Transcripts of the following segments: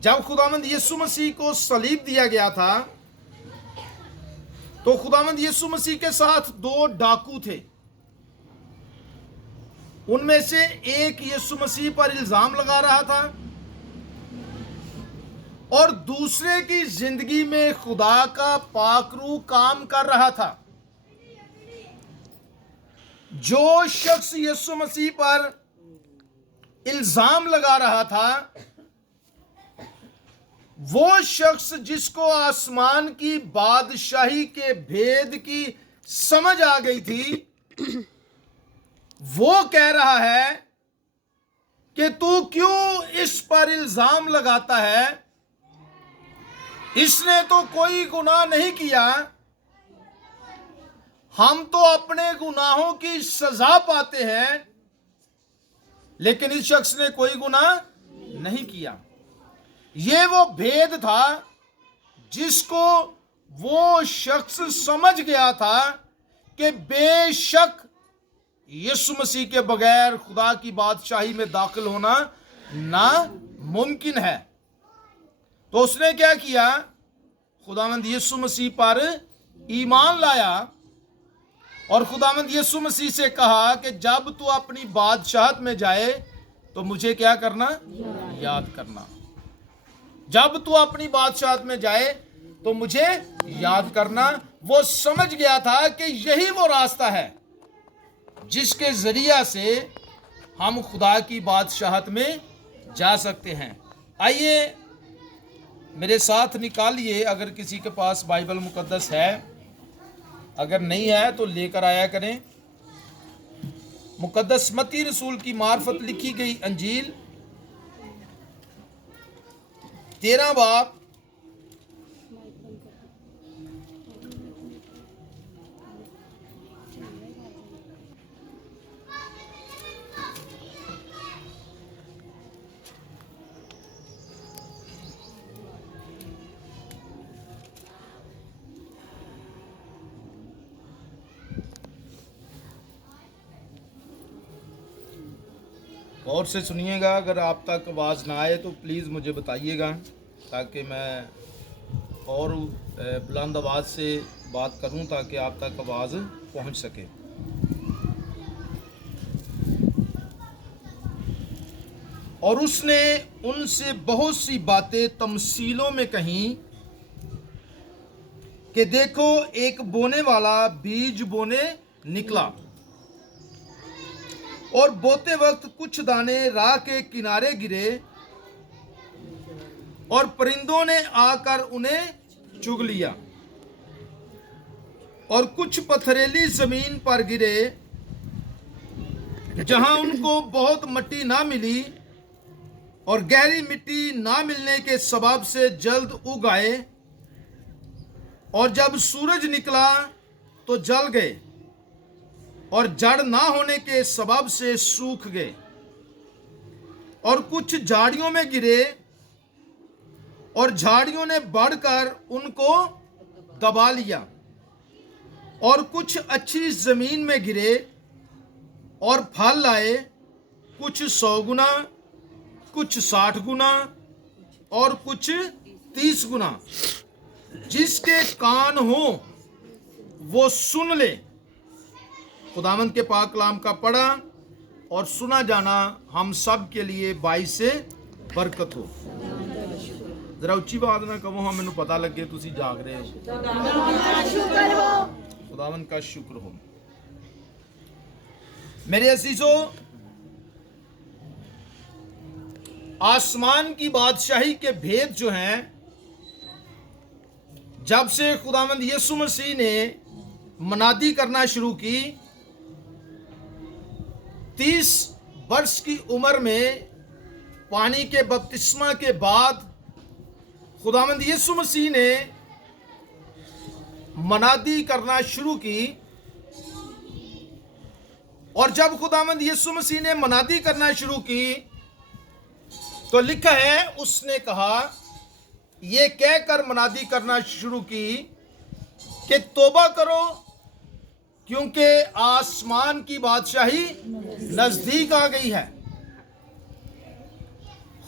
जब खुदावंद यीशु मसीह को सलीब दिया गया था तो खुदावंद यीशु मसीह के साथ दो डाकू थे। उनमें से एक यीशु मसीह पर इल्जाम लगा रहा था और दूसरे की जिंदगी में खुदा का पाकरू काम कर रहा था। जो शख्स यीशु मसीह पर इल्जाम लगा रहा था वो शख्स जिसको आसमान की बादशाही के भेद की समझ आ गई थी, वो कह रहा है कि तू क्यों इस पर इल्जाम लगाता है, इसने तो कोई गुनाह नहीं किया, हम तो अपने गुनाहों की सजा पाते हैं, लेकिन इस शख्स ने कोई गुनाह नहीं किया। ये वो भेद था जिसको वो शख्स समझ गया था कि बेशक यीशु मसीह के बगैर खुदा की बादशाही में दाखिल होना नामुमकिन है। तो उसने क्या किया, खुदावंद यीशु मसीह पर ईमान लाया और खुदावंद यीशु मसीह से कहा कि जब तू अपनी बादशाहत में जाए तो मुझे क्या करना, याद करना। जब तू अपनी बादशाहत में जाए तो मुझे याद करना। वो समझ गया था कि यही वो रास्ता है जिसके जरिया से हम खुदा की बादशाहत में जा सकते हैं। आइए मेरे साथ निकालिए, अगर किसी के पास बाइबल मुकद्दस है, अगर नहीं है तो लेकर आया करें। मुकद्दस मत्ती रसूल की मार्फत लिखी गई अंजील 13 बाब और से सुनिएगा। अगर आप तक आवाज़ ना आए तो प्लीज़ मुझे बताइएगा ताकि मैं और बुलंद आवाज़ से बात करूं ताकि आप तक आवाज़ पहुंच सके। और उसने उनसे बहुत सी बातें तमसीलों में कहीं कि देखो एक बोने वाला बीज बोने निकला और बोते वक्त कुछ दाने राह के किनारे गिरे और परिंदों ने आकर उन्हें चुग लिया, और कुछ पथरीली जमीन पर गिरे जहां उनको बहुत मिट्टी ना मिली, और गहरी मिट्टी ना मिलने के सबब से जल्द उग आए, और जब सूरज निकला तो जल गए, और जड़ ना होने के सबब से सूख गए। और कुछ झाड़ियों में गिरे और झाड़ियों ने बढ़कर उनको दबा लिया, और कुछ अच्छी जमीन में गिरे और फल लाए, कुछ 100 गुना, कुछ 60 गुना और कुछ 30 गुना। जिसके कान हो वो सुन ले। खुदावंद के पाक कलाम का पढ़ा और सुना जाना हम सब के लिए बाइस से बरकत हो। जरा उच्ची बात ना कहो, हाँ मैंने पता लगे तुसी जाग रहे हो। खुदावंद का शुक्र हो। मेरे अजीजों, आसमान की बादशाही के भेद जो हैं, जब से खुदावंद यीशु मसीह ने मनादी करना शुरू की, 30 वर्ष की उम्र में पानी के बपतिस्मा के बाद खुदावंद यीशु मसीह ने मनादी करना शुरू की। और जब खुदावंद यीशु मसीह ने मनादी करना शुरू की तो लिखा है, उसने कहा, ये कहकर मनादी करना शुरू की कि तौबा करो क्योंकि आसमान की बादशाही नजदीक आ गई है।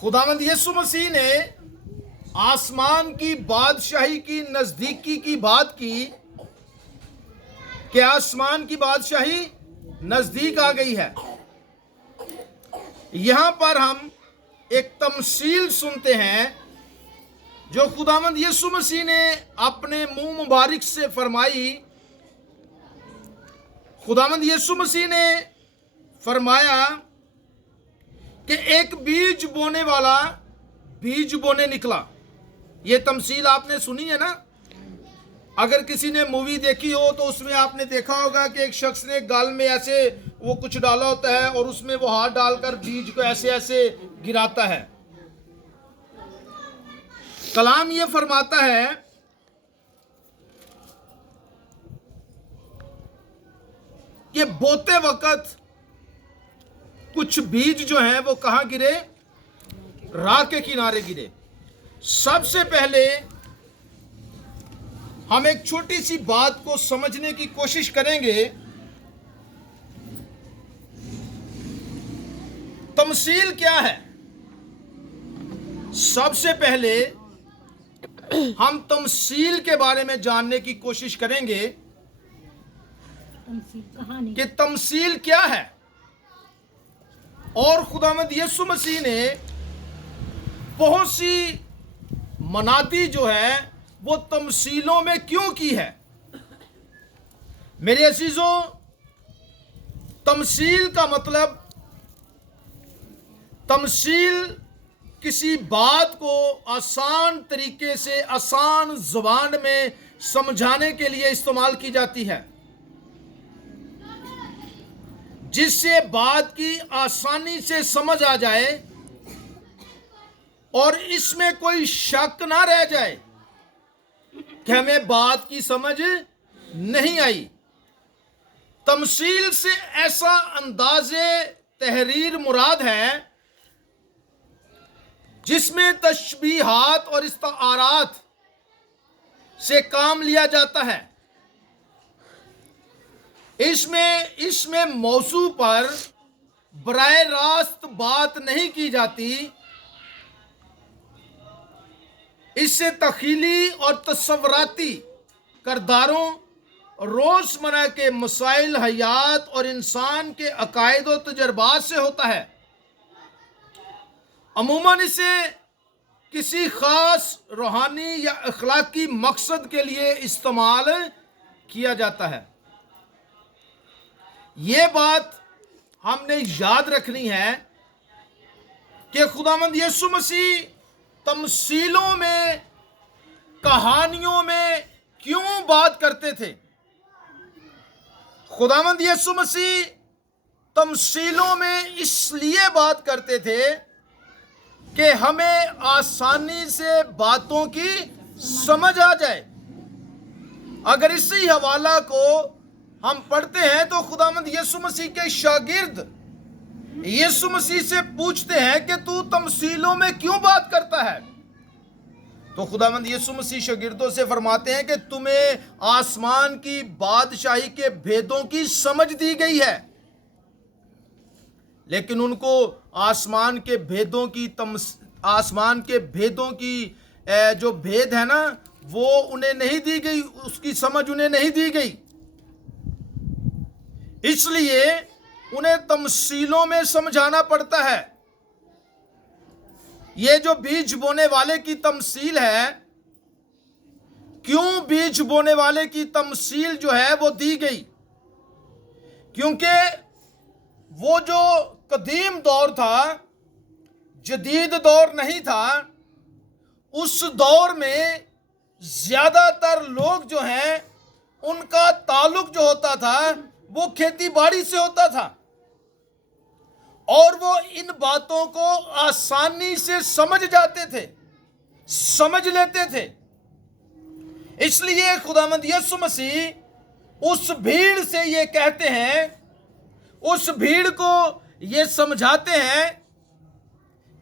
खुदावंद यीशु मसीह ने आसमान की बादशाही की नजदीकी की बात की कि आसमान की बादशाही नजदीक आ गई है। यहां पर हम एक तमसील सुनते हैं जो खुदावंद यीशु मसीह ने अपने मुंह मुबारक से फरमाई। खुदावंद यीशु मसीह ने फरमाया कि एक बीज बोने वाला बीज बोने निकला। ये तमसील आपने सुनी है ना? अगर किसी ने मूवी देखी हो तो उसमें आपने देखा होगा कि एक शख्स ने गाल में ऐसे वो कुछ डाला होता है और उसमें वो हाथ डालकर बीज को ऐसे ऐसे गिराता है। कलाम ये फरमाता है कि बोते वक्त कुछ बीज जो हैं वो कहां गिरे? राह के किनारे गिरे। सबसे पहले हम एक छोटी सी बात को समझने की कोशिश करेंगे। तमसील क्या है? सबसे पहले हम तमसील के बारे में जानने की कोशिश करेंगे कि तमसील क्या है और खुदावंद यीशु मसीह ने बहुत सी मनाती जो है वो तमसीलों में क्यों की है। मेरे अजीजों, तमसील का मतलब, तमसील किसी बात को आसान तरीके से आसान जुबान में समझाने के लिए इस्तेमाल की जाती है, जिससे बात की आसानी से समझ आ जाए और इसमें कोई शक ना रह जाए कि हमें बात की समझ नहीं आई। तमसील से ऐसा अंदाज़े तहरीर मुराद है जिसमें तशबीहात और इस्तारात से काम लिया जाता है। इसमें मौजू पर बराह रास्त बात नहीं की जाती। इससे तखीली और तस्वराती करदारों, रोज़मर्रा के मसाइल हयात और इंसान के अकायद व तजर्बात से होता है। अमूमन इसे किसी ख़ास रूहानी या अखलाकी मकसद के लिए इस्तेमाल किया जाता है। ये बात हमने याद रखनी है कि खुदावंद यीशु मसीह तमसीलों में, कहानियों में क्यों बात करते थे। खुदावंद यीशु मसीह तमसीलों में इसलिए बात करते थे कि हमें आसानी से बातों की समझ आ जाए। अगर इसी हवाला को हम पढ़ते हैं तो खुदावंद यीशु मसीह के शागिर्द यीशु मसीह से पूछते हैं कि तू तमसीलों में क्यों बात करता है। तो खुदावंद यीशु मसीह शागिर्दों से फरमाते हैं कि तुम्हें आसमान की बादशाही के भेदों की समझ दी गई है, लेकिन उनको आसमान के भेदों की जो भेद है ना वो उन्हें नहीं दी गई, उसकी समझ उन्हें नहीं दी गई। इसलिए उन्हें तमसीलों में समझाना पड़ता है। ये जो बीज बोने वाले की तमसील है, क्यों बीज बोने वाले की तमसील जो है वो दी गई? क्योंकि वो जो कदीम दौर था, जदीद दौर नहीं था, उस दौर में ज्यादातर लोग जो हैं उनका ताल्लुक जो होता था वो खेती बाड़ी से होता था और वो इन बातों को आसानी से समझ जाते थे, समझ लेते थे। इसलिए खुदावंद यीशु मसीह उस भीड़ से ये कहते हैं, उस भीड़ को ये समझाते हैं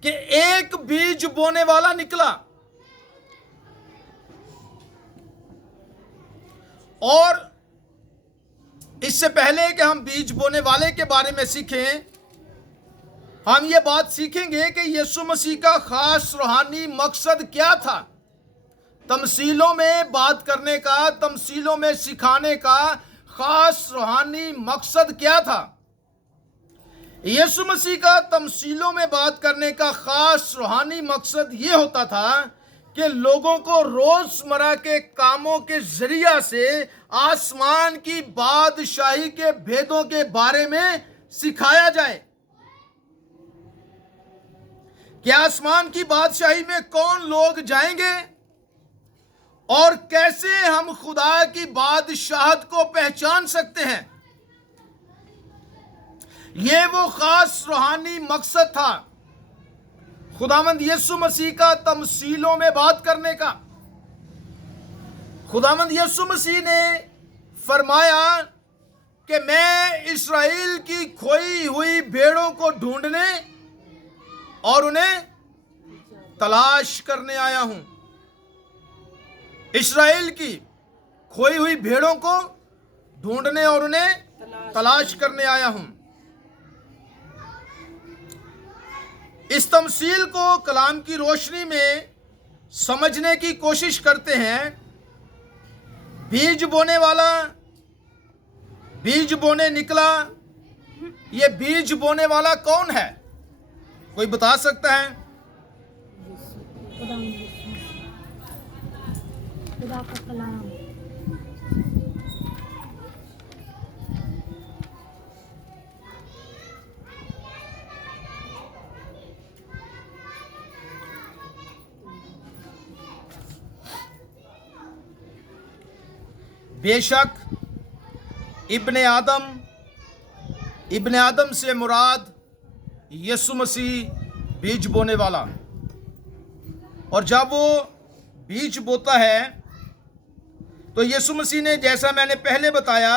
कि एक बीज बोने वाला निकला। और इससे पहले कि हम बीज बोने वाले के बारे में सीखें, हम ये बात सीखेंगे कि यीशु मसीह का खास रूहानी मकसद क्या था। तमसीलों में बात करने का, तमसीलों में सिखाने का खास रूहानी मकसद क्या था। यीशु मसीह का तमसीलों में बात करने का खास रूहानी मकसद ये होता था कि लोगों को रोजमर्रा के कामों के जरिया से आसमान की बादशाही के भेदों के बारे में सिखाया जाए कि आसमान की बादशाही में कौन लोग जाएंगे और कैसे हम खुदा की बादशाहत को पहचान सकते हैं। यह वो खास रूहानी मकसद था खुदावंद यीशु मसीह का तमसीलों में बात करने का। खुदावंद यीशु मसीह ने फरमाया कि मैं इस्राएल की खोई हुई भेड़ों को ढूंढने और उन्हें तलाश करने आया हूं। इस्राएल की खोई हुई भेड़ों को ढूंढने और उन्हें तलाश करने आया हूं। इस तमसील को कलाम की रोशनी में समझने की कोशिश करते हैं। बीज बोने वाला बीज बोने निकला, ये बीज बोने वाला कौन है? कोई बता सकता है? खुदा का कलाम। बेशक इब्ने आदम से मुराद यीशु मसीह बीज बोने वाला। और जब वो बीज बोता है तो यीशु मसीह ने, जैसा मैंने पहले बताया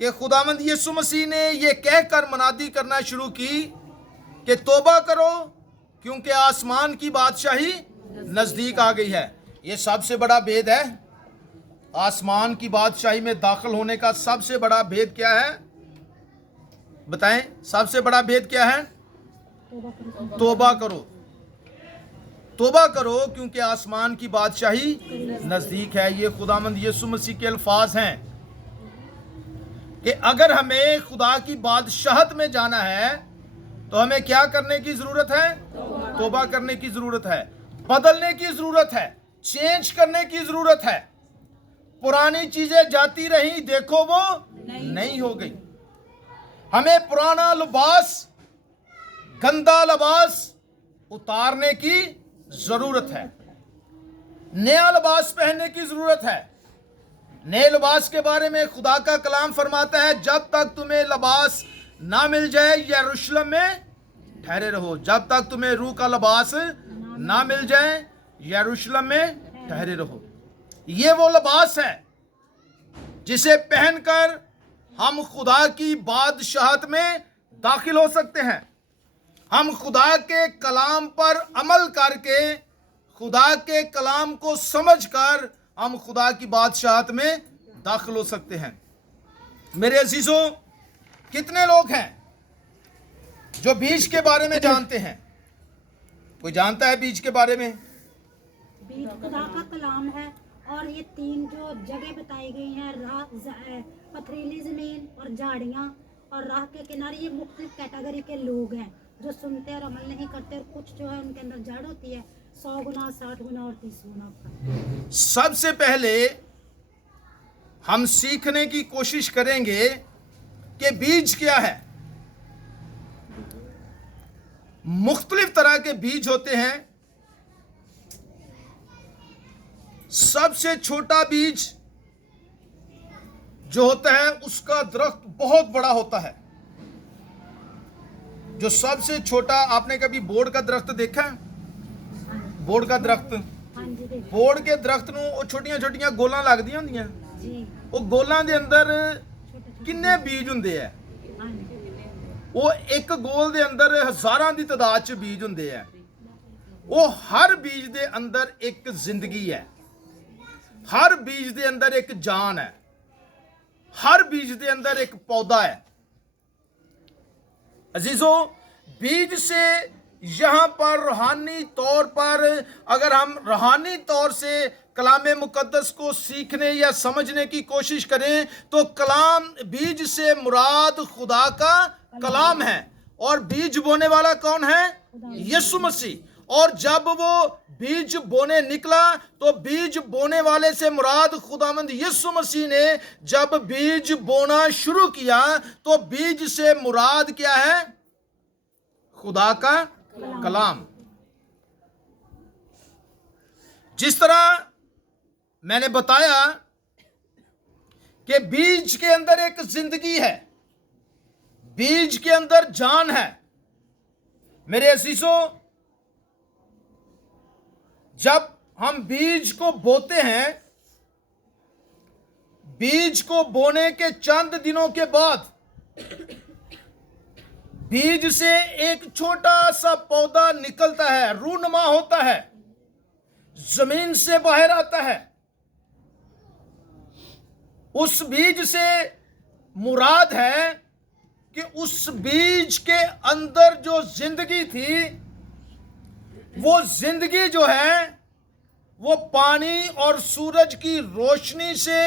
कि खुदावंद यीशु मसीह ने ये कहकर मनादी करना शुरू की कि तौबा करो क्योंकि आसमान की बादशाही नज़दीक आ गई है। ये सबसे बड़ा भेद है। आसमान की बादशाही में दाखिल होने का सबसे बड़ा भेद क्या है? बताएं, सबसे बड़ा भेद क्या है? तौबा करो, तौबा करो क्योंकि आसमान की बादशाही नजदीक है। ये खुदावंद यीशु मसीह के अल्फाज हैं कि अगर हमें खुदा की बादशाहत में जाना है तो हमें क्या करने की जरूरत है? तौबा करने की जरूरत है, बदलने की जरूरत है, चेंज करने की जरूरत है। पुरानी चीजें जाती रही, देखो वो नहीं हो गई। हमें पुराना लिबास, गंदा लिबास उतारने की जरूरत है, नया लिबास पहनने की जरूरत है। नए लिबास के बारे में खुदा का कलाम फरमाता है, जब तक तुम्हें लिबास ना मिल जाए यरूशलेम में ठहरे रहो। जब तक तुम्हें रूह का लिबास ना मिल जाए यरूशलेम में ठहरे रहो। ये वो लिबास है जिसे पहनकर हम खुदा की बादशाहत में दाखिल हो सकते हैं। हम खुदा के कलाम पर अमल करके, खुदा के कलाम को समझकर हम खुदा की बादशाहत में दाखिल हो सकते हैं। मेरे अजीजों, कितने लोग हैं जो बीज के बारे में जानते हैं? कोई जानता है बीज के बारे में? बीज खुदा का कलाम है। और ये तीन जो जगह बताई गई हैं, पथरीली जमीन और झाड़ियाँ और राह के किनारे, ये मुख्तलिफ कैटेगरी के लोग हैं जो सुनते और अमल नहीं करते। और कुछ जो है उनके अंदर जड़ होती है 100 गुना, 60 गुना और 30 गुना। सबसे पहले हम सीखने की कोशिश करेंगे कि बीज क्या है। मुख्तलिफ तरह के बीज होते हैं। सबसे छोटा बीज जो होता है उसका दरख्त बहुत बड़ा होता है। जो सबसे छोटा, आपने कभी बोर्ड का दरख्त देखा है? बोर्ड का दरख्त, बोर्ड के दरख्त ਨੂੰ ਛੋਟੀਆਂ ਛੋਟੀਆਂ ਗੋਲਾਂ ਲੱਗਦੀਆਂ ਹੁੰਦੀਆਂ ਜੀ। ਉਹ ਗੋਲਾਂ ਦੇ ਅੰਦਰ ਕਿੰਨੇ ਬੀਜ ਹੁੰਦੇ ਆ? ਉਹ ਇੱਕ ਗੋਲ ਦੇ ਅੰਦਰ ਹਜ਼ਾਰਾਂ ਦੀ ਤਾਦਾਦ 'ਚ ਬੀਜ ਹੁੰਦੇ ਆ। ਉਹ ਹਰ ਬੀਜ ਦੇ ਅੰਦਰ ਇੱਕ ਜ਼ਿੰਦਗੀ ਹੈ, हर बीज के अंदर एक जान है, हर बीज के अंदर एक पौधा है। अजीजों, बीज से यहाँ पर रूहानी तौर पर, अगर हम रूहानी तौर से कलाम मुकद्दस को सीखने या समझने की कोशिश करें तो कलाम, बीज से मुराद खुदा का कलाम है। और बीज बोने वाला कौन है? यीशु मसीह। और जब वो बीज बोने निकला तो बीज बोने वाले से मुराद खुदावंद यीशु मसीह ने जब बीज बोना शुरू किया तो बीज से मुराद क्या है? खुदा का कलाम। जिस तरह मैंने बताया कि बीज के अंदर एक जिंदगी है, बीज के अंदर जान है। मेरे अजीजों, जब हम बीज को बोते हैं, बीज को बोने के चंद दिनों के बाद बीज से एक छोटा सा पौधा निकलता है, रूनुमा होता है, जमीन से बाहर आता है। उस बीज से मुराद है कि उस बीज के अंदर जो जिंदगी थी, वो जिंदगी जो है वो पानी और सूरज की रोशनी से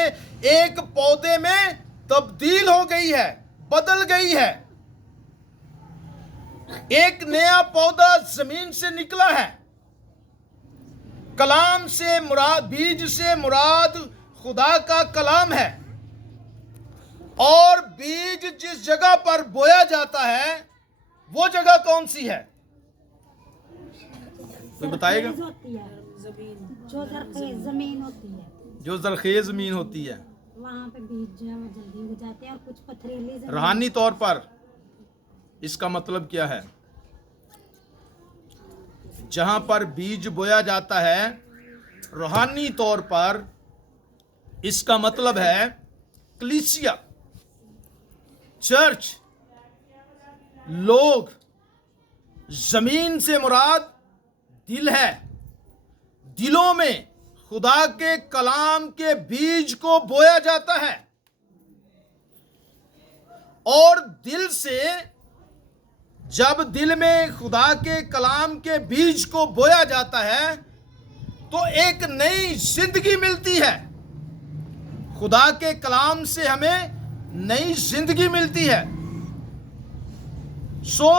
एक पौधे में तब्दील हो गई है, बदल गई है। एक नया पौधा जमीन से निकला है। कलाम से मुराद, बीज से मुराद खुदा का कलाम है। और बीज जिस जगह पर बोया जाता है वो जगह कौन सी है? कोई बताएगा? जो जरखेज जमीन होती है, जो जरखेज जमीन होती है, वहां पे बीज जो है वो जल्दी उग जाते हैं। और कुछ पथरीली जमीन, रूहानी तौर पर इसका मतलब क्या है? जहां पर बीज बोया जाता है, रूहानी तौर पर इसका मतलब है कलीसिया, चर्च, लोग। जमीन से मुराद दिल है। दिलों में खुदा के कलाम के बीज को बोया जाता है। और दिल से, जब दिल में खुदा के कलाम के बीज को बोया जाता है तो एक नई जिंदगी मिलती है। खुदा के कलाम से हमें नई जिंदगी मिलती है। सो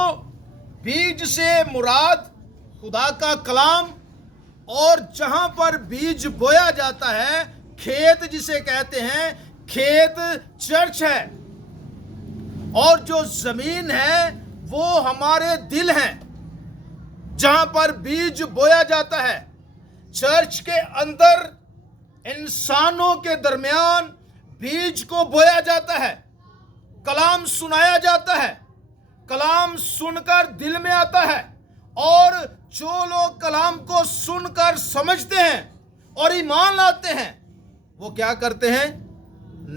बीज से मुराद खुदा का कलाम। और जहां पर बीज बोया जाता है, खेत जिसे कहते हैं, खेत चर्च है। और जो जमीन है वो हमारे दिल हैं, जहां पर बीज बोया जाता है। चर्च के अंदर इंसानों के दरमियान बीज को बोया जाता है। कलाम सुनाया जाता है, कलाम सुनकर दिल में आता है। और जो लोग कलाम को सुनकर समझते हैं और ईमान लाते हैं, वो क्या करते हैं?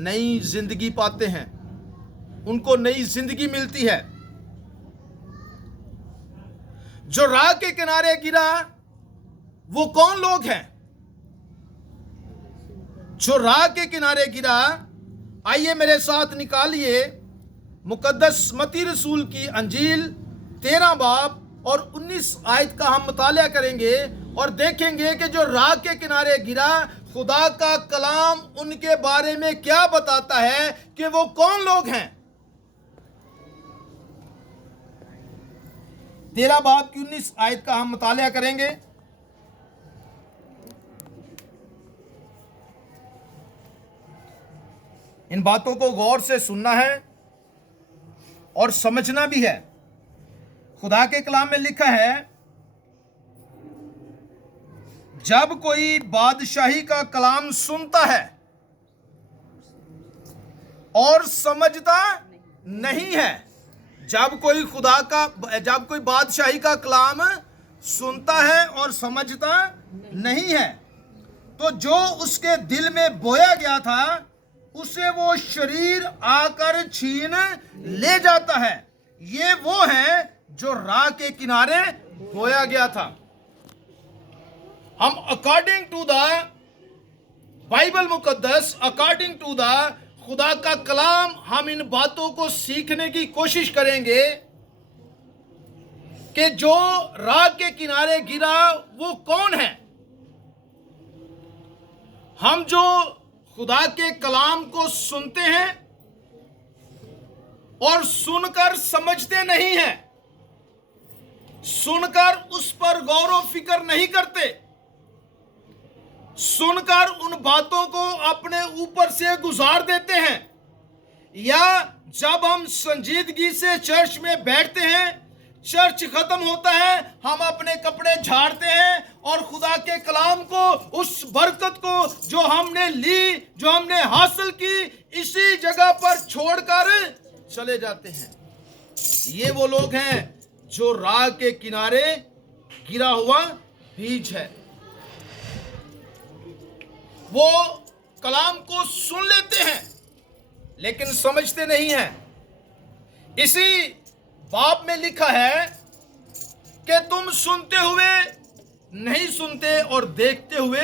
नई जिंदगी पाते हैं, उनको नई जिंदगी मिलती है। जो राह के किनारे गिरा, वो कौन लोग हैं? जो राह के किनारे गिरा, आइए मेरे साथ निकालिए मुकद्दस मत्ती रसूल की अंजील 13 बाब और 19 आयत का हम मुताला करेंगे और देखेंगे कि जो राह के किनारे गिरा, खुदा का कलाम उनके बारे में क्या बताता है कि वो कौन लोग हैं। 13 बाब की 19 आयत का हम मुताला करेंगे। इन बातों को गौर से सुनना है और समझना भी है। खुदा के कलाम में लिखा है, जब कोई बादशाही का कलाम सुनता है और समझता नहीं है, जब कोई बादशाही का कलाम सुनता है और समझता नहीं है, तो जो उसके दिल में बोया गया था उसे वो शरीर आकर छीन ले जाता है। ये वो है जो राह के किनारे बोया गया था। हम अकॉर्डिंग टू द बाइबल मुकद्दस, अकॉर्डिंग टू द खुदा का कलाम, हम इन बातों को सीखने की कोशिश करेंगे कि जो राह के किनारे गिरा वो कौन है। हम जो खुदा के कलाम को सुनते हैं और सुनकर समझते नहीं हैं, सुनकर उस पर गौर व फिक्र नहीं करते, सुनकर उन बातों को अपने ऊपर से गुजार देते हैं, या जब हम संजीदगी से चर्च में बैठते हैं, चर्च खत्म होता है, हम अपने कपड़े झाड़ते हैं और खुदा के कलाम को, उस बरकत को जो हमने ली, जो हमने हासिल की, इसी जगह पर छोड़कर चले जाते हैं। ये वो लोग हैं जो राह के किनारे गिरा हुआ बीज है। वो कलाम को सुन लेते हैं लेकिन समझते नहीं हैं। इसी बाब में लिखा है कि तुम सुनते हुए नहीं सुनते और देखते हुए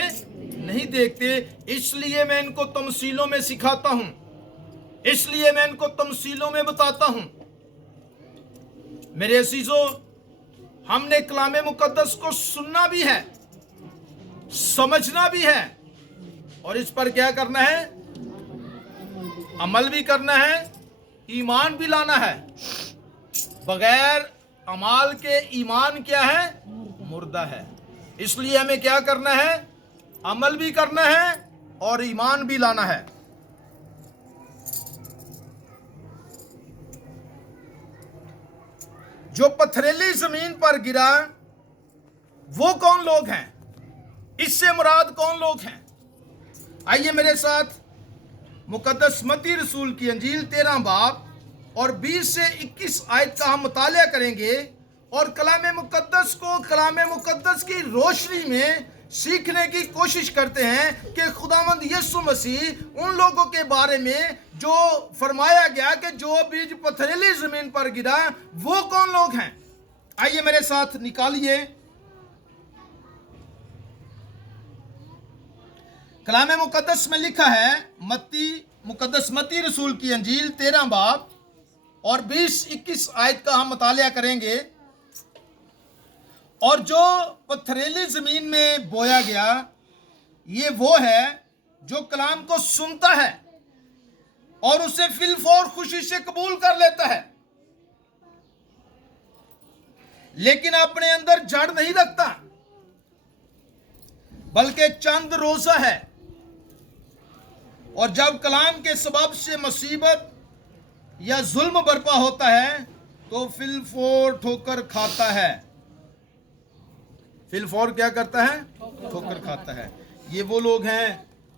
नहीं देखते, इसलिए मैं इनको तमसीलों में सिखाता हूं, इसलिए मैं इनको तमसीलों में बताता हूं। मेरे अजीजों, हमने कलामे मुकद्दस को सुनना भी है, समझना भी है, और इस पर क्या करना है? अमल भी करना है, ईमान भी लाना है। बगैर अमाल के ईमान क्या है? मुर्दा है। इसलिए हमें क्या करना है? अमल भी करना है और ईमान भी लाना है। जो पथरीली जमीन पर गिरा वो कौन लोग हैं? इससे मुराद कौन लोग हैं? आइए मेरे साथ मुकद्दस मत्ती रसूल की अंजील 13 बाब और 20 से 21 आयत का हम मुताला करेंगे और कलामे मुकद्दस को कलामे मुकद्दस की रोशनी में सीखने की कोशिश करते हैं कि खुदावंद यीशु मसीह उन लोगों के बारे में जो फरमाया गया कि जो बीज पथरीली जमीन पर गिरा वो कौन लोग हैं। आइए मेरे साथ निकालिए कलामे मुकद्दस में लिखा है, मुकद्दस मत्ती रसूल की अंजील 13 बाब और 20-21 आयत का हम मुताला करेंगे। और जो पथरीली जमीन में बोया गया ये वो है जो कलाम को सुनता है और उसे फिलफौर खुशी से कबूल कर लेता है, लेकिन अपने अंदर जड़ नहीं रखता, बल्कि चंद रोजा है, और जब कलाम के सबब से मुसीबत या जुल्म बर्पा होता है तो फिलफौर ठोकर खाता है। फिलफौर क्या करता है? ठोकर खाता है। ये वो लोग हैं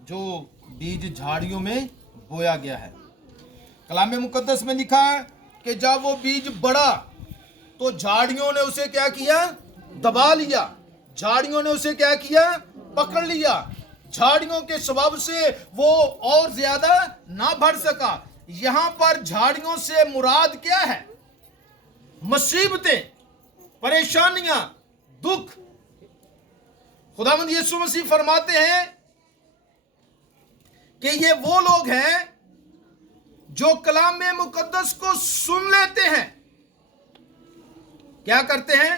जो बीज झाड़ियों में बोया गया है। कलाम मुकद्दस में लिखा है कि जब वो बीज बढ़ा तो झाड़ियों ने उसे क्या किया? दबा लिया। झाड़ियों ने उसे क्या किया? पकड़ लिया। झाड़ियों के सबब से वो और ज्यादा ना बढ़ सका। यहां पर झाड़ियों से मुराद क्या है? मुसीबतें, परेशानियां, दुख। खुदावंद यीशु मसीह फरमाते हैं कि ये वो लोग हैं जो कलाम में मुकद्दस को सुन लेते हैं। क्या करते हैं?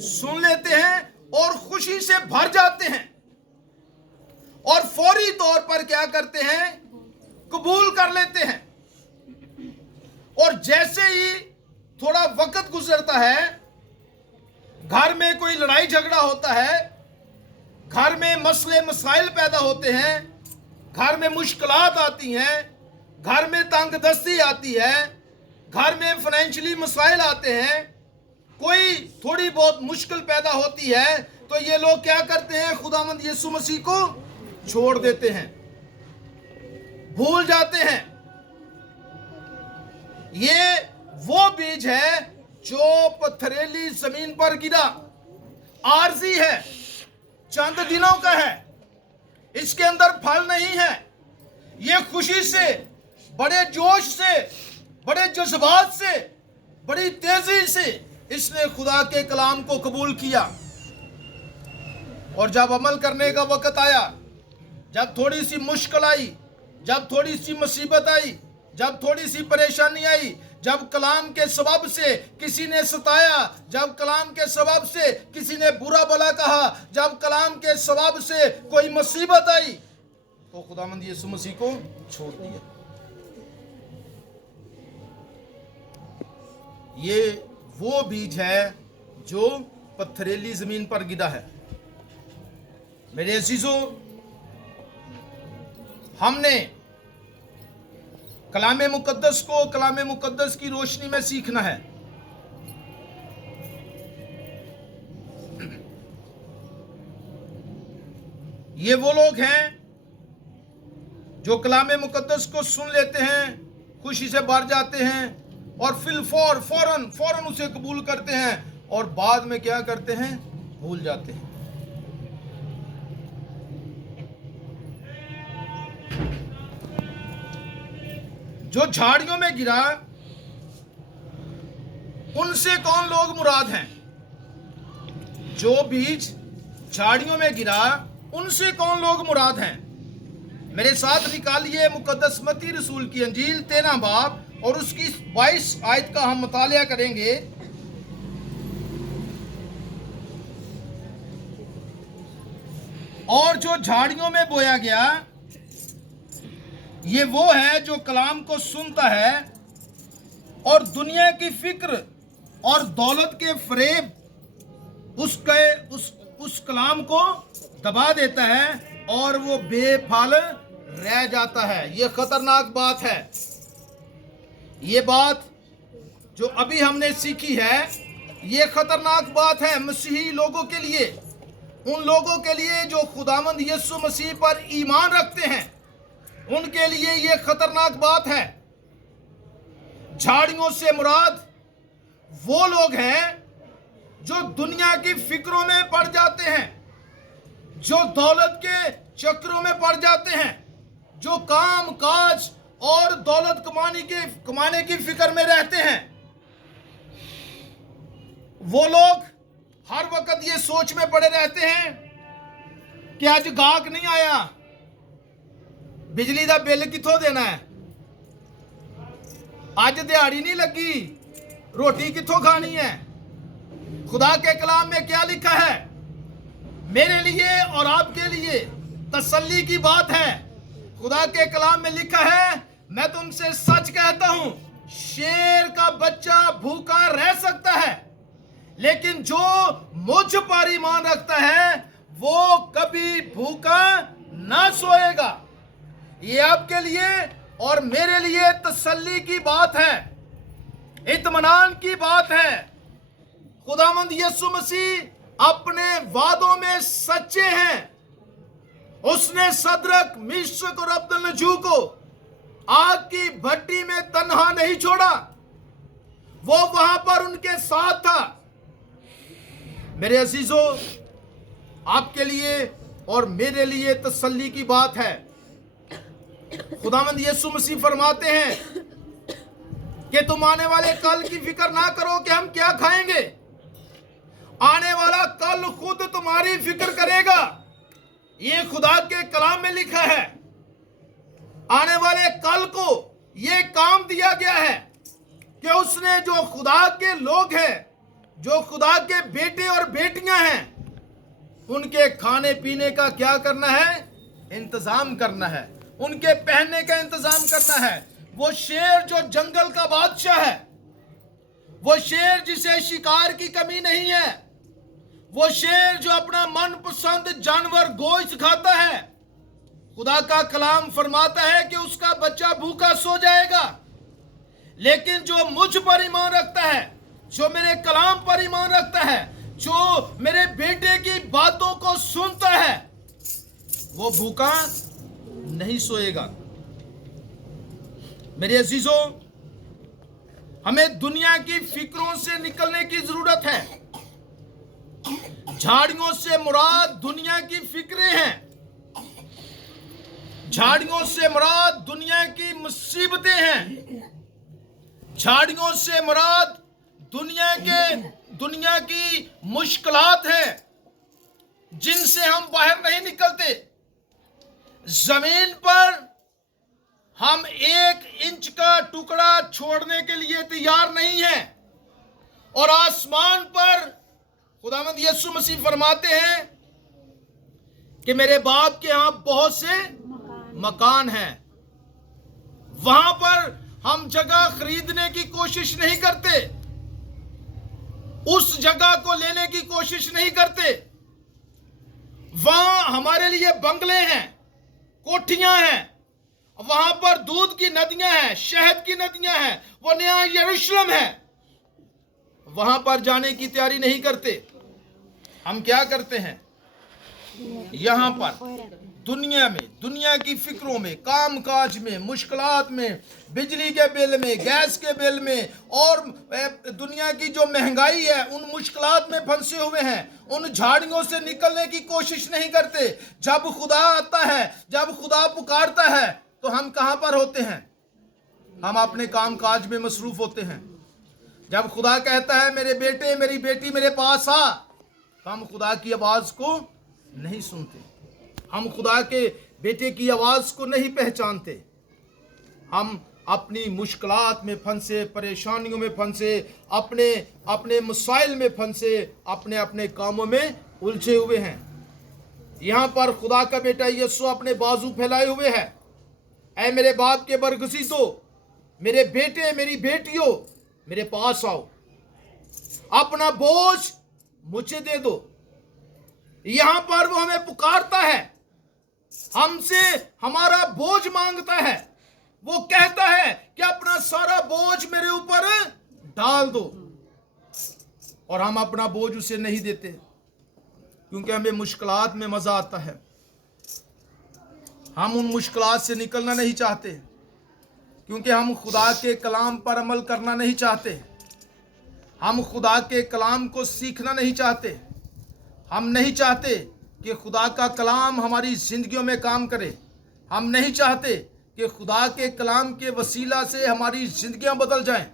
सुन लेते हैं और खुशी से भर जाते हैं और फौरी तौर पर क्या करते हैं? कबूल कर लेते हैं। और जैसे ही थोड़ा वक्त गुजरता है, घर में कोई लड़ाई झगड़ा होता है, घर में मसले मसाइल पैदा होते हैं, घर में मुश्किलात आती हैं, घर में तंगदस्ती आती है, घर में फाइनेंशियली मसाइल आते हैं, कोई थोड़ी बहुत मुश्किल पैदा होती है, तो ये लोग क्या करते हैं? खुदावंद यीशु मसीह को छोड़ देते हैं, भूल जाते हैं। ये वो बीज है जो पथरीली जमीन पर गिरा, आरजी है, चंद दिनों का है, इसके अंदर फल नहीं है। ये खुशी से, बड़े जोश से, बड़े जज्बात से, बड़ी तेजी से इसने खुदा के कलाम को कबूल किया, और जब अमल करने का वक्त आया, जब थोड़ी सी मुश्किल आई, जब थोड़ी सी मुसीबत आई, जब थोड़ी सी परेशानी आई, जब कलाम के सबब से किसी ने सताया, जब कलाम के सबब से किसी ने बुरा भला कहा, जब कलाम के सबब से कोई मुसीबत आई, तो खुदावंद यीशु मसीह को छोड़ दिया। ये वो बीज है जो पथरीली जमीन पर गिरा है। मेरे अजीजों, हमने कलाम मुकद्दस को कलाम मुकद्दस की रोशनी में सीखना है। ये वो लोग हैं जो कलाम मुकद्दस को सुन लेते हैं, खुशी से भर जाते हैं और फिर फौरन उसे कबूल करते हैं और बाद में क्या करते हैं, भूल जाते हैं। जो झाड़ियों में गिरा, उनसे कौन लोग मुराद हैं? जो बीज झाड़ियों में गिरा, उनसे कौन लोग मुराद हैं? मेरे साथ निकालिए मुकद्दस मत्ती रसूल की अंजील 13 बाब और उसकी 22 आयत का हम मुतालिया करेंगे। और जो झाड़ियों में बोया गया, ये वो है जो कलाम को सुनता है और दुनिया की फिक्र और दौलत के फरेब उस कलाम को दबा देता है और वो बेफल रह जाता है। ये खतरनाक बात है। ये बात जो अभी हमने सीखी है, ये खतरनाक बात है मसीही लोगों के लिए, उन लोगों के लिए जो खुदावंद यीशु मसीह पर ईमान रखते हैं, उनके लिए ये खतरनाक बात है। झाड़ियों से मुराद वो लोग हैं जो दुनिया की फिक्रों में पड़ जाते हैं, जो दौलत के चक्रों में पड़ जाते हैं, जो काम काज और दौलत कमाने की फिक्र में रहते हैं। वो लोग हर वक्त ये सोच में पड़े रहते हैं कि आज गाहक नहीं आया, बिजली का बिल किथों देना है, आज दिहाड़ी नहीं लगी, रोटी किथों खानी है। खुदा के कलाम में क्या लिखा है? मेरे लिए और आपके लिए तसल्ली की बात है। खुदा के कलाम में लिखा है, मैं तुमसे सच कहता हूं, शेर का बच्चा भूखा रह सकता है, लेकिन जो मुझ पर ईमान रखता है वो कभी भूखा ना सोएगा। ये आपके लिए और मेरे लिए तसल्ली की बात है, इत्मीनान की बात है। खुदावंद यीशु मसीह अपने वादों में सच्चे हैं। उसने सदरक, मिशक और अब्दुलनजू को आग की भट्टी में तन्हा नहीं छोड़ा, वो वहां पर उनके साथ था। मेरे अजीजों, आपके लिए और मेरे लिए तसल्ली की बात है। खुदावंद यीशु मसीह फरमाते हैं कि तुम आने वाले कल की फिक्र ना करो कि हम क्या खाएंगे, आने वाला कल खुद तुम्हारी फिक्र करेगा। ये खुदा के कलाम में लिखा है। आने वाले कल को ये काम दिया गया है कि उसने जो खुदा के लोग हैं, जो खुदा के बेटे और बेटियां हैं, उनके खाने पीने का क्या करना है? इंतजाम करना है। उनके पहनने का इंतजाम करना है। वो शेर जो जंगल का बादशाह है, वो शेर जिसे शिकार की कमी नहीं है, वो शेर जो अपना मनपसंद जानवर गोश्त खाता है, खुदा का कलाम फरमाता है कि उसका बच्चा भूखा सो जाएगा। लेकिन जो मुझ पर ईमान रखता है, जो मेरे कलाम पर ईमान रखता है, जो मेरे बेटे की बातों को सुनता है, वो भूखा नहीं सोएगा। मेरे अजीजों, हमें दुनिया की फिक्रों से निकलने की जरूरत है। झाड़ियों से मुराद दुनिया की फिक्रें हैं। झाड़ियों से मुराद दुनिया की मुसीबतें हैं। झाड़ियों से मुराद दुनिया की मुश्किलात हैं जिनसे हम बाहर नहीं निकलते। जमीन पर हम 1 इंच का टुकड़ा छोड़ने के लिए तैयार नहीं है। और आसमान पर खुदावंद यीशु मसीह फरमाते हैं कि मेरे बाप के यहां बहुत से मकान हैं। वहां पर हम जगह खरीदने की कोशिश नहीं करते, उस जगह को लेने की कोशिश नहीं करते। वहां हमारे लिए बंगले हैं, कोठियां हैं, वहां पर दूध की नदियां हैं, शहद की नदियां हैं, वो नया यरूशलेम है। वहां पर जाने की तैयारी नहीं करते। हम क्या करते हैं? यहां पर दुनिया में, दुनिया की फिक्रों में, काम काज में, मुश्किलात में, बिजली के बिल में, गैस के बिल में, और दुनिया की जो महंगाई है उन मुश्किलात में फंसे हुए हैं। उन झाड़ियों से निकलने की कोशिश नहीं करते। जब खुदा आता है, जब खुदा पुकारता है, तो हम कहां पर होते हैं? हम अपने काम काज में मसरूफ होते हैं। जब खुदा कहता है मेरे बेटे मेरी बेटी मेरे पास आ, तो हम खुदा की आवाज को नहीं सुनते। हम खुदा के बेटे की आवाज को नहीं पहचानते। हम अपनी मुश्किलात में फंसे, परेशानियों में फंसे, अपने अपने मसाइल में फंसे, अपने अपने कामों में उलझे हुए हैं। यहां पर खुदा का बेटा यीशु अपने बाजू फैलाए हुए है। ऐ मेरे बाप के बरगजीदो, मेरे बेटे मेरी बेटियों, मेरे पास आओ, अपना बोझ मुझे दे दो। यहां पर वो हमें पुकारता है, हमसे हमारा बोझ मांगता है। वो कहता है कि अपना सारा बोझ मेरे ऊपर डाल दो। और हम अपना बोझ उसे नहीं देते, क्योंकि हमें मुश्किलात में मजा आता है। हम उन मुश्किलात से निकलना नहीं चाहते, क्योंकि हम खुदा के कलाम पर अमल करना नहीं चाहते। हम खुदा के कलाम को सीखना नहीं चाहते। हम नहीं चाहते कि खुदा का कलाम हमारी जिंदगियों में काम करे। हम नहीं चाहते कि खुदा के कलाम के वसीला से हमारी जिंदगियां बदल जाएं।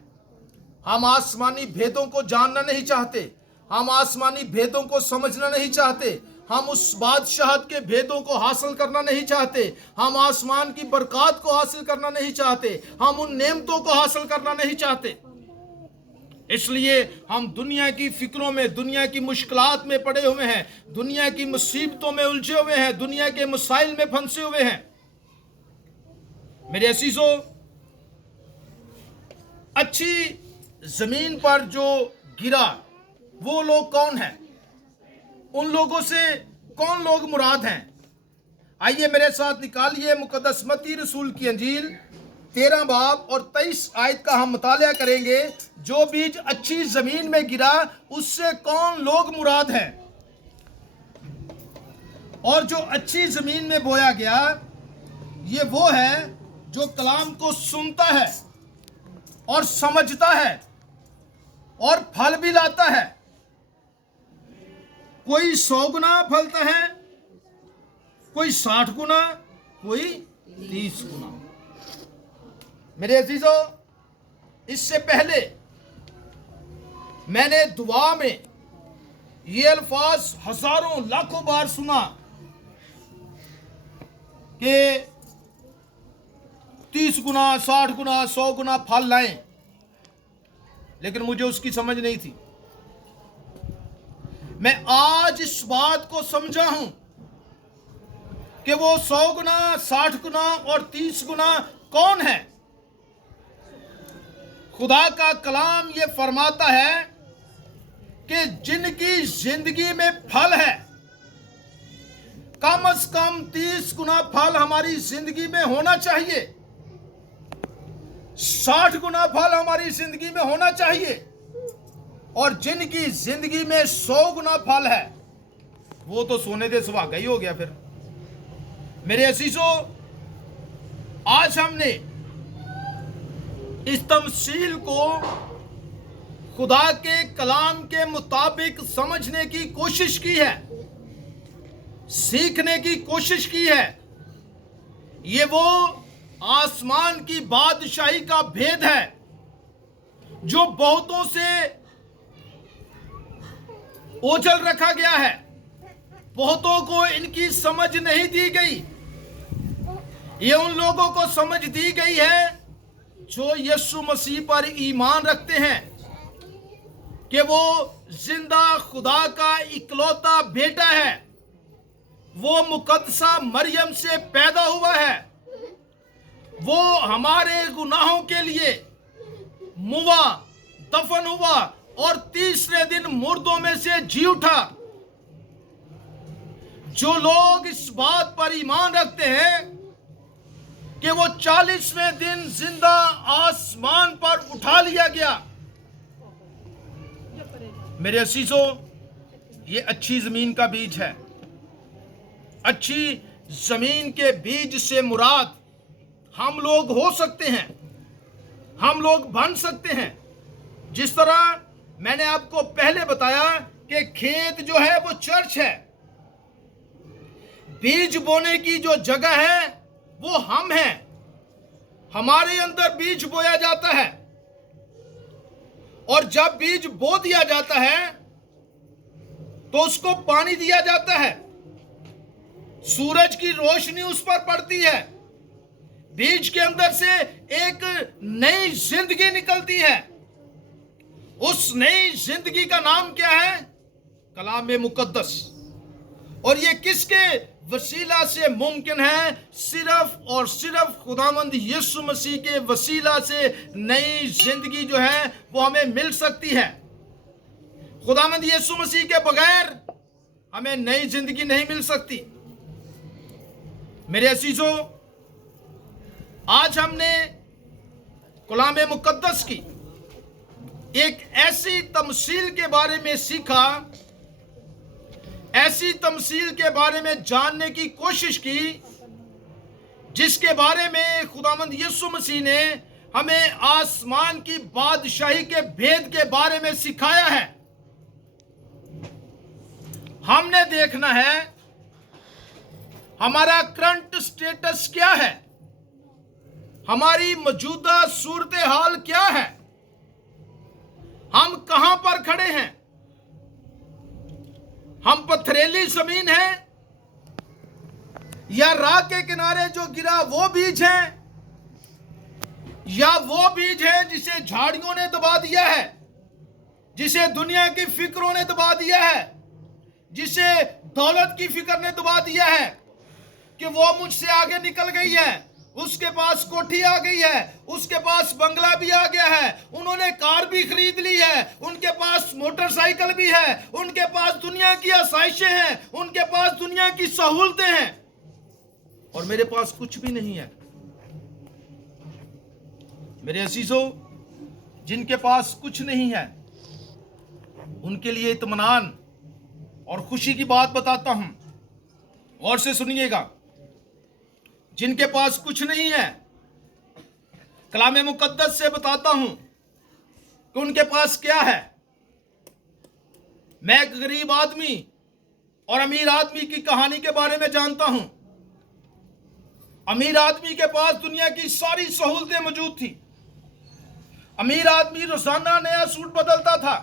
हम आसमानी भेदों को जानना नहीं चाहते। हम आसमानी भेदों को समझना नहीं चाहते। हम उस बादशाहत के भेदों को हासिल करना नहीं चाहते। हम आसमान की बरकत को हासिल करना नहीं चाहते। हम उन नेमतों को हासिल करना नहीं चाहते। इसलिए हम दुनिया की फिक्रों में, दुनिया की मुश्किलात में पड़े हुए हैं, दुनिया की मुसीबतों में उलझे हुए हैं, दुनिया के मसाइल में फंसे हुए हैं। मेरे अजीजों, अच्छी जमीन पर जो गिरा वो लोग कौन हैं? उन लोगों से कौन लोग मुराद हैं? आइए मेरे साथ निकालिए मुकद्दस मत्ती रसूल की अंजील 13 बाब और 23 आयत का हम मुताला करेंगे। जो बीज अच्छी जमीन में गिरा, उससे कौन लोग मुराद हैं? और जो अच्छी जमीन में बोया गया, ये वो है जो कलाम को सुनता है और समझता है और फल भी लाता है। कोई 100 गुना फलता है, कोई 60 गुना, कोई 30 गुना। मेरे अजीजों, इससे पहले मैंने दुआ में ये अल्फाज हजारों लाखों बार सुना कि 30 गुना, 60 गुना, 100 गुना फल लाएं, लेकिन मुझे उसकी समझ नहीं थी। मैं आज इस बात को समझा हूं कि वो 100 गुना, 60 गुना और 30 गुना कौन है। खुदा का कलाम ये फरमाता है कि जिनकी जिंदगी में फल है, कम से कम 30 गुना फल हमारी जिंदगी में होना चाहिए, 60 गुना फल हमारी जिंदगी में होना चाहिए, और जिनकी जिंदगी में 100 गुना फल है, वो तो सोने दे सुहागा ही हो गया। फिर मेरे अजीजों, आज हमने इस तमसील को खुदा के कलाम के मुताबिक समझने की कोशिश की है, सीखने की कोशिश की है। ये वो आसमान की बादशाही का भेद है जो बहुतों से ओझल रखा गया है, बहुतों को इनकी समझ नहीं दी गई। ये उन लोगों को समझ दी गई है जो यीशु मसीह पर ईमान रखते हैं कि वो जिंदा खुदा का इकलौता बेटा है, वो मुकद्दसा मरियम से पैदा हुआ है, वो हमारे गुनाहों के लिए मुआ, दफन हुआ और तीसरे दिन मुर्दों में से जी उठा। जो लोग इस बात पर ईमान रखते हैं कि वो 40वें दिन जिंदा आसमान पर उठा लिया गया, मेरे अजीजों, ये अच्छी जमीन का बीज है। अच्छी जमीन के बीज से मुराद हम लोग हो सकते हैं, हम लोग बन सकते हैं। जिस तरह मैंने आपको पहले बताया कि खेत जो है वो चर्च है, बीज बोने की जो जगह है वो हम हैं। हमारे अंदर बीज बोया जाता है और जब बीज बो दिया जाता है तो उसको पानी दिया जाता है, सूरज की रोशनी उस पर पड़ती है, बीज के अंदर से एक नई जिंदगी निकलती है। उस नई जिंदगी का नाम क्या है? कलाम मुकद्दस। और ये किसके वसीला से मुमकिन है? सिर्फ और सिर्फ खुदावंद यीशु मसीह के वसीला से नई जिंदगी जो है वो हमें मिल सकती है। खुदावंद यीशु मसीह के बगैर हमें नई जिंदगी नहीं मिल सकती। मेरे अजीजों, आज हमने कलाम मुकद्दस की एक ऐसी तमसील के बारे में सीखा, ऐसी तमसील के बारे में जानने की कोशिश की जिसके बारे में खुदावंद यीशु मसीह ने हमें आसमान की बादशाही के भेद के बारे में सिखाया है। हमने देखना है हमारा करंट स्टेटस क्या है, हमारी मौजूदा सूरत हाल क्या है, हम कहां पर खड़े हैं। हम पथरीली जमीन है या राह के किनारे जो गिरा वो बीज है, या वो बीज है जिसे झाड़ियों ने दबा दिया है, जिसे दुनिया की फिक्रों ने दबा दिया है, जिसे दौलत की फिक्र ने दबा दिया है कि वो मुझसे आगे निकल गई है, उसके पास कोठी आ गई है, उसके पास बंगला भी आ गया है, उन्होंने कार भी खरीद ली है, उनके पास मोटरसाइकिल भी है, उनके पास दुनिया की आसाइशें हैं, उनके पास दुनिया की सहूलतें हैं, और मेरे पास कुछ भी नहीं है। मेरे अजीजों, जिनके पास कुछ नहीं है उनके लिए इत्मीनान और खुशी की बात बताता हूं, और से सुनिएगा। जिनके पास कुछ नहीं है, कलाम मुकद्दस से बताता हूं कि उनके पास क्या है। मैं एक गरीब आदमी और अमीर आदमी की कहानी के बारे में जानता हूं। अमीर आदमी के पास दुनिया की सारी सहूलतें मौजूद थी। अमीर आदमी रोजाना नया सूट बदलता था।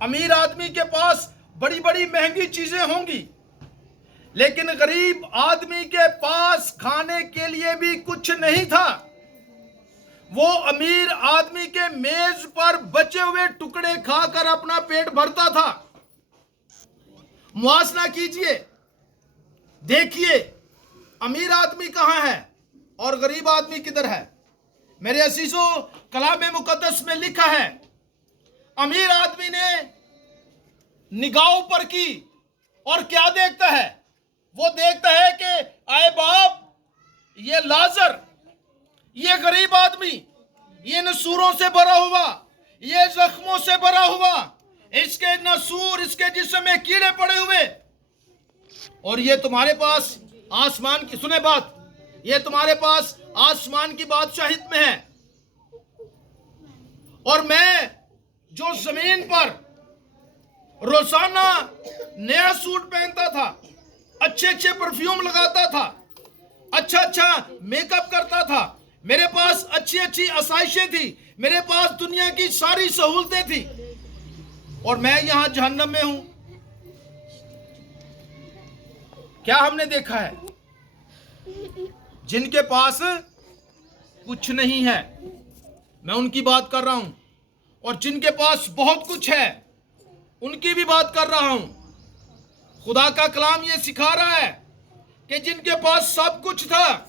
अमीर आदमी के पास बड़ी बड़ी महंगी चीजें होंगी, लेकिन गरीब आदमी के पास खाने के लिए भी कुछ नहीं था। वो अमीर आदमी के मेज पर बचे हुए टुकड़े खाकर अपना पेट भरता था। मुआसना कीजिए, देखिए अमीर आदमी कहां है और गरीब आदमी किधर है। मेरे अजीजों, कलाम मुकद्दस में लिखा है, अमीर आदमी ने निगाह ऊपर की और क्या देखता है? वो देखता है कि आए बाप, ये लाजर, ये गरीब आदमी, ये नसूरों से भरा हुआ, ये जख्मों से भरा हुआ, इसके नसूर, इसके जिस्म में कीड़े पड़े हुए, और ये तुम्हारे पास आसमान की, सुने बात, ये तुम्हारे पास आसमान की बादशाहियत में है, और मैं जो जमीन पर रोजाना नया सूट पहनता था, अच्छे अच्छे परफ्यूम लगाता था, अच्छा अच्छा मेकअप करता था, मेरे पास अच्छी अच्छी आसाइशें थी, मेरे पास दुनिया की सारी सहूलतें थी, और मैं यहां जहन्नम में हूं। क्या हमने देखा है? जिनके पास कुछ नहीं है, मैं उनकी बात कर रहा हूं, और जिनके पास बहुत कुछ है उनकी भी बात कर रहा हूं। खुदा का कलाम ये सिखा रहा है कि जिनके पास सब कुछ था,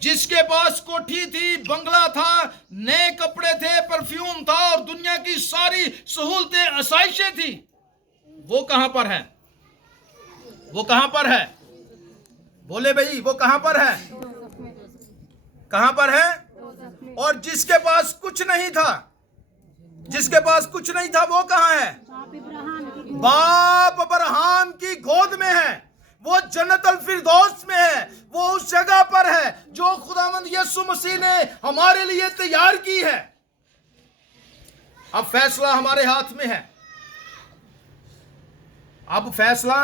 जिसके पास कोठी थी, बंगला था, नए कपड़े थे, परफ्यूम था और दुनिया की सारी सहूलतें, आसाइशें थी, वो कहां पर है? वो कहां पर है? बोले भाई, वो कहां पर है? कहां पर है? और जिसके पास कुछ नहीं था, जिसके पास कुछ नहीं था, वो कहां है? बाप अब्राहम की गोद में है, वो जन्नत अल फिरदौस में है, वो उस जगह पर है जो खुदावंद यीशु मसीह ने हमारे लिए तैयार की है। अब फैसला हमारे हाथ में है, अब फैसला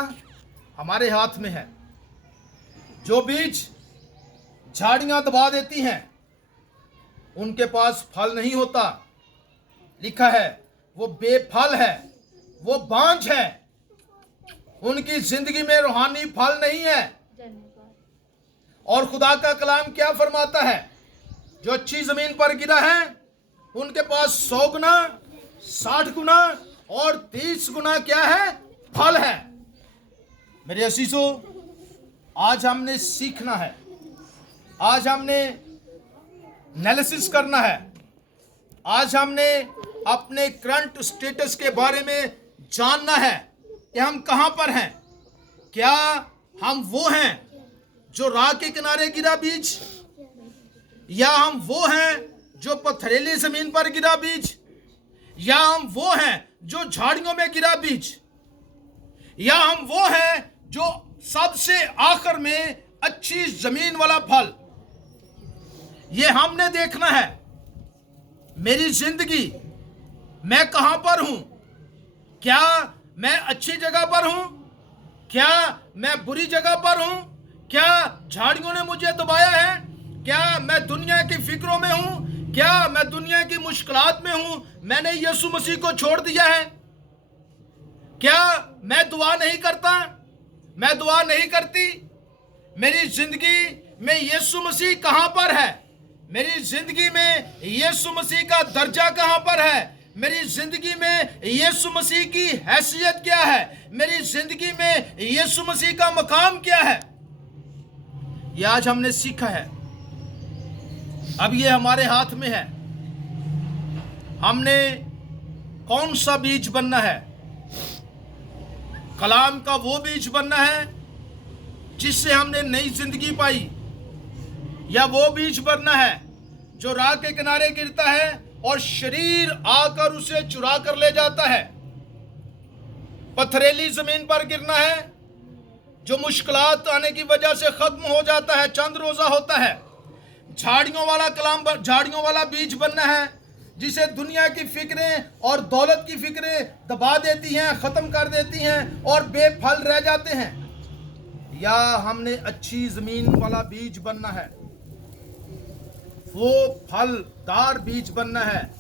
हमारे हाथ में है। जो बीज झाड़ियां दबा देती हैं उनके पास फल नहीं होता। लिखा है वो बेफल है, वो बांझ है, उनकी जिंदगी में रूहानी फल नहीं है। और खुदा का कलाम क्या फरमाता है? जो अच्छी जमीन पर गिरा है उनके पास 100 गुना, 60 गुना और 30 गुना क्या है? फल है। मेरे असीसों, आज हमने सीखना है, आज हमने एनालिसिस करना है, आज हमने अपने करंट स्टेटस के बारे में जानना है कि हम कहां पर हैं। क्या हम वो हैं जो राह के किनारे गिरा बीज, या हम वो हैं जो पथरीली जमीन पर गिरा बीज, या हम वो हैं जो झाड़ियों में गिरा बीज, या हम वो हैं जो सबसे आखिर में अच्छी जमीन वाला फल। ये हमने देखना है। मेरी जिंदगी, मैं कहां पर हूं? क्या मैं अच्छी जगह पर हूं? क्या मैं बुरी जगह पर हूं? क्या झाड़ियों ने मुझे दबाया है? क्या मैं दुनिया की फिक्रों में हूं? क्या मैं दुनिया की मुश्किलात में हूं? मैंने यीशु मसीह को छोड़ दिया है? क्या मैं दुआ नहीं करता? मैं दुआ नहीं करती? मेरी जिंदगी में यीशु मसीह कहां पर है? मेरी जिंदगी में यीशु मसीह का दर्जा कहां पर है? मेरी जिंदगी में यीशु मसीह की हैसियत क्या है? मेरी जिंदगी में यीशु मसीह का मकाम क्या है? ये आज हमने सीखा है। अब ये हमारे हाथ में है। हमने कौन सा बीज बनना है? कलाम का वो बीज बनना है जिससे हमने नई जिंदगी पाई, या वो बीज बनना है जो राह के किनारे गिरता है और शरीर आकर उसे चुरा कर ले जाता है? पथरीली जमीन पर गिरना है जो मुश्किलात आने की वजह से खत्म हो जाता है, चंद रोजा होता है। झाड़ियों वाला कलाम, झाड़ियों वाला बीज बनना है जिसे दुनिया की फिक्रें और दौलत की फिक्रें दबा देती हैं, खत्म कर देती हैं और बेफल रह जाते हैं। या हमने अच्छी जमीन वाला बीज बनना है, वो फलदार बीज बनना है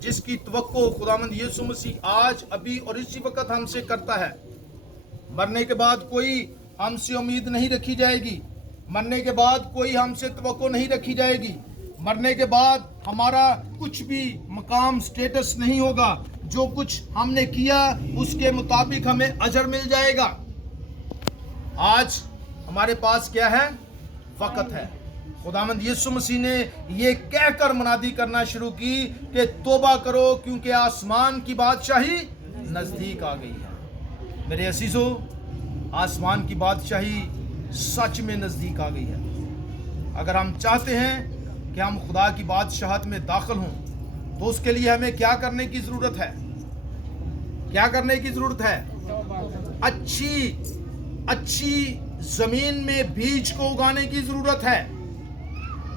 जिसकी तवक्को खुदावंद यीशु मसीह आज, अभी और इसी वक्त हमसे करता है। मरने के बाद कोई हमसे उम्मीद नहीं रखी जाएगी, मरने के बाद कोई हमसे तवक्को नहीं रखी जाएगी, मरने के बाद हमारा कुछ भी मकाम, स्टेटस नहीं होगा। जो कुछ हमने किया उसके मुताबिक हमें अजर मिल जाएगा। आज हमारे पास क्या है? वक्त है। खुदावंद यीशु मसीह ने ये कहकर मुनादी करना शुरू की कि तौबा करो क्योंकि आसमान की बादशाही नजदीक आ गई है। मेरे असीजों, आसमान की बादशाही सच में नजदीक आ गई है। अगर हम चाहते हैं कि हम खुदा की बादशाहत में दाखिल हों तो उसके लिए हमें क्या करने की जरूरत है? क्या करने की जरूरत है? अच्छी जमीन में बीज को उगाने की जरूरत है।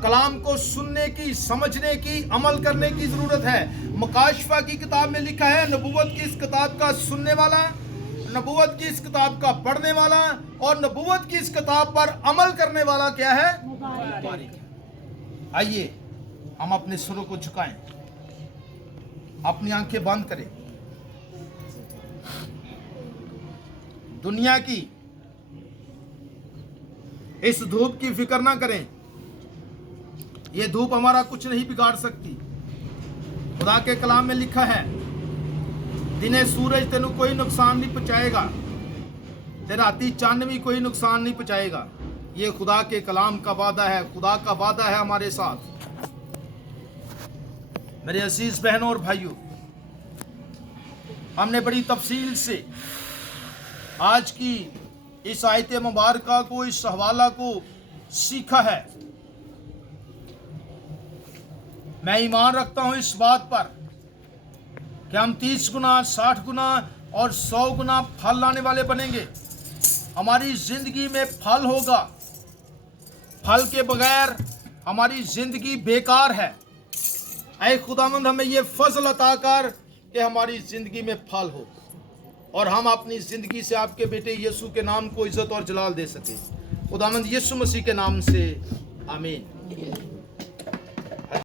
कलाम को सुनने की, समझने की, अमल करने की जरूरत है। मुकाशफा की किताब में लिखा है, नबूवत की इस किताब का सुनने वाला, नबूवत की इस किताब का पढ़ने वाला और नबूवत की इस किताब पर अमल करने वाला क्या है? मुबारक है। आइए हम अपने सुरों को झुकाएं, अपनी आंखें बंद करें। दुनिया की इस धूप की फिक्र ना करें, ये धूप हमारा कुछ नहीं बिगाड़ सकती। खुदा के कलाम में लिखा है, दिने सूरज तेनू कोई नुकसान नहीं पहुंचाएगा, ते राती चंद भी कोई नुकसान नहीं पहुंचाएगा। ये खुदा के कलाम का वादा है, खुदा का वादा है हमारे साथ। मेरे अजीज बहनों और भाइयों, हमने बड़ी तफसील से आज की इस आयत मुबारका को, इस हवाला को सीखा है। मैं ईमान रखता हूं इस बात पर कि हम 30 गुना, 60 गुना और 100 गुना फल लाने वाले बनेंगे। हमारी जिंदगी में फल होगा। फल के बगैर हमारी जिंदगी बेकार है। ऐ खुदावंद हमें ये फजल अता कर कि हमारी जिंदगी में फल हो और हम अपनी जिंदगी से आपके बेटे यीशु के नाम को इज्जत और जलाल दे सके। खुदावंद यीशु मसीह के नाम से आमीन।